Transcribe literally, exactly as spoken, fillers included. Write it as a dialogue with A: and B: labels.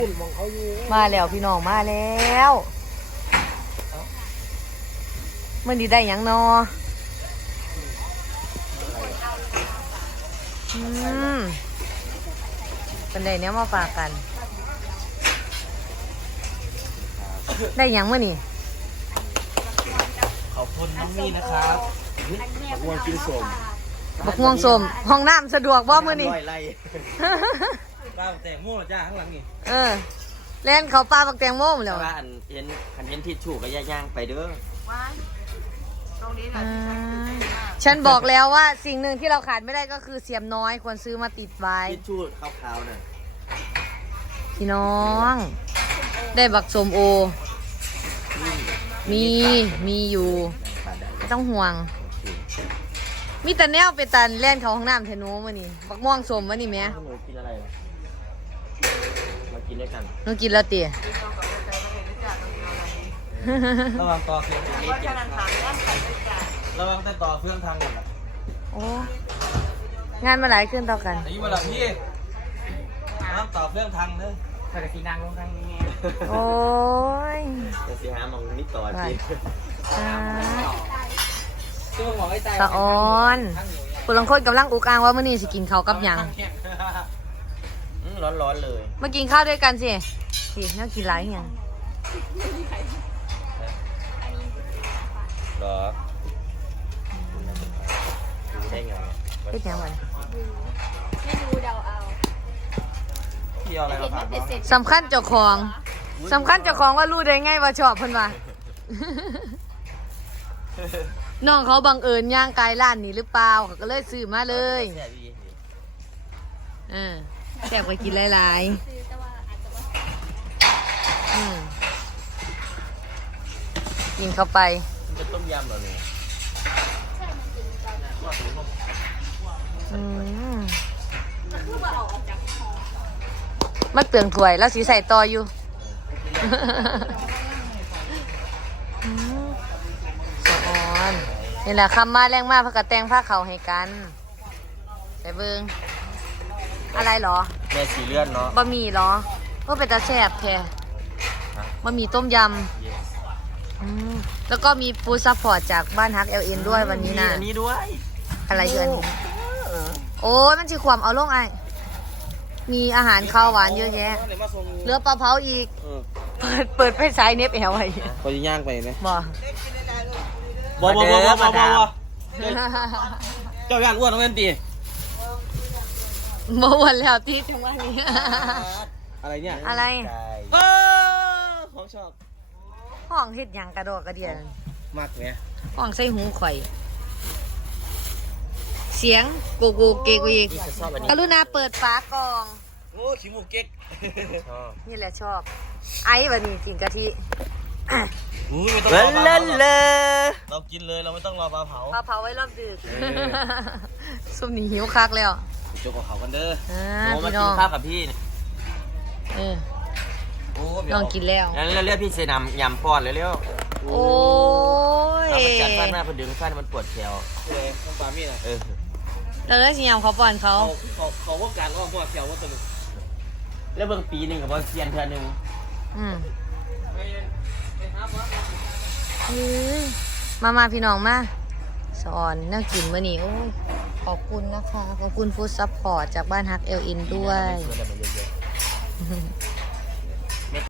A: มาแล้วพี่น้องมาแล้วเมื่อนี้ได้ยังนออืมเป็นไดเนี้ยมาฝากกันได้ยังเมื่อนี้
B: ขอบคุณน้องมี่นะครับบักม่วงกินสม
A: บักม่วงสมห้องน้ำสะดวกบ่เมื่อนี้
B: ป้าแตงโมจ้าข้างหลังนี่
A: เออเล่นเขาปลาบักแตงโมมแล้ว
B: ว่าอันเห็นอันเห็นทิชชู่ก็ย่างๆไปเด้อ
A: ฉันบอกแล้วว่าสิ่งหนึ่งที่เราขาดไม่ได้ก็คือเสียมน้อยควรซื้อมาติดไว้
B: ทิชชู่ขาวๆน่ะ
A: พี่น้องได้บักสมโอมีมีอยู่ไม่ต้องห่วงมีแต่แนวไปตันเล่นเขาห้องน้ำเทนูมานี่บักม่วงสมมานี่แม่
B: หนูกินอะไรมากินด้วยกัน
A: หนูกินแล้วเตี๋ย
B: ระวังต่อเครื่องทางนี้ระวังแต่ต่อเครื่องทางหมด
A: โอ้งานมาหลายขึ้นต่อกัน
B: อายุมาหลับพี่น้ำต่อเครื่องทางเด้อถ้าจะกินนางลงทางนี้
A: โอ้ย
B: จะสีหามองนิดต่อจี
A: สะออนผู้ลังคนกำลังอุกอ่างว่ามื้อนี้สิกินข้าวกับหยัง
B: ร้อนๆเลย
A: มากินข้าวด้วยกันสิสิน่ากินหลายอย่าง
B: หรอดูได้ไง
A: เป็นยังไง
C: ไม่ดูเดาเอา
B: เที่ยวอะไรมาผ่านบ้าง
A: สำคัญเจ้าของสำคัญเจ้าของว่ารู้ได้ไงว่าชอบเพิ่นว่าน้องเขาบังเอิญย่างกายร้านนี้หรือเปล่าเขาก็เลยซื้อมาเลยเออแซ่บไปกินหลายๆอืมกินเข้าไป
B: มันจะต้มยำเหรอเนี่ย
A: อืมมันเปลืองถ้วยแล้วสีใส่ต่ออยู่สะออนนี่แหละคำมาแรงมากพักกระแตงผ้าเขาให้กันไปเบิ้งอะไรหรอ
B: แม่สีเลือดเนาะ
A: บะหมี่หรอก็เป็นตาแซ่บแท้บะหมี่ต้มยำแล้วก็มีฟู้ดซัพพอร์ตจากบ้านฮักเอลเอ็นด้วยวันนี้นะ
B: อันนี้ด้วย
A: อะไรเยอะนี้โอ้ยมันชื่อความเอาลงไอมีอาหารข้าวหวานเยอะแยะเหลือปลาเผาอีกเปิดเปิดไปสายเน็บแอลไว้
B: พอจะย่างไปไหม
A: บ่
B: บ่บ่บ่บ่บ่บ่เจ้าย่านอ้วนต้องเล่นตี
A: บ่วันแล้วที่จังหวะนี้
B: อะไรเนี่ย
A: อะไร
B: ของชอบ
A: ห้องเฮ็ดหยังกระโดดกระเดียน
B: มากไง
A: ห้องใส่หูข่อยเสียงโกโกเกกอีกกรุณาเปิดฝากล่อง
B: โอ้ขี้มูกเก๊กชอบ
A: นี่แหละชอบไอ้วันนี้กินกะทิ
B: อุ้ยไม่ต้องรอปลาเผาเรากินเลยเราไม่ต้องรอปลาเผา
A: ปลาเผาไว้รอบดึกซุ่มนี่หิวคักแล้ว
B: โจกกับเขากันเด้อ
A: โอ้
B: มากินข้าวกับพี่
A: เออลองกินแล้ว
B: งั้นเราเรียกพี่เซนำยำป้อนเลยเร็ว
A: โอ้ย
B: เราไปจัดฟันหน้าพอดึงฟันมันปวดแขวเลยต้องปามีดเออ
A: เราเลยสิยำเขาป้อนเขา
B: เขาเขาว่าการว่าปวดแขวว่าตัวนึงแล้วเบิ่งปีหนึ่งกับว่าเซียนเทือนหนึ่ง
A: อืมมามาพี่น้องมาสอนน่ากินมื้อนี้โอ้ยขอบคุณนะคะขอบคุณฟู้ดซัพพอร์ตจากบ้านฮักเอลอินด้วย